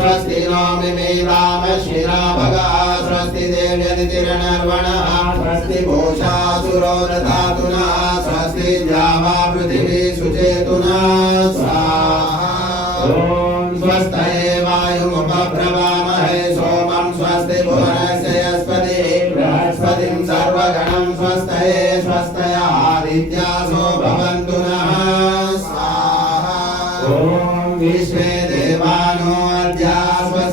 स्वस्ति नो मिमीराम शिरा भगा स्वस्ति देव्यतिरनर्वणः स्वस्ति भूषा सुरो रथातुना स्वस्ति जावा पृथिवी सुचेतुना स्वाहा। स्वस्तये वायुमुपभ्रवामहे सोमं स्वस्ति भुवनस्य यस्पतिः बृहस्पतिं सर्वगणं स्वस्तये स्वस्तय आदित्यासो भवन्तु नः स्वाहा। ॐ विश्वे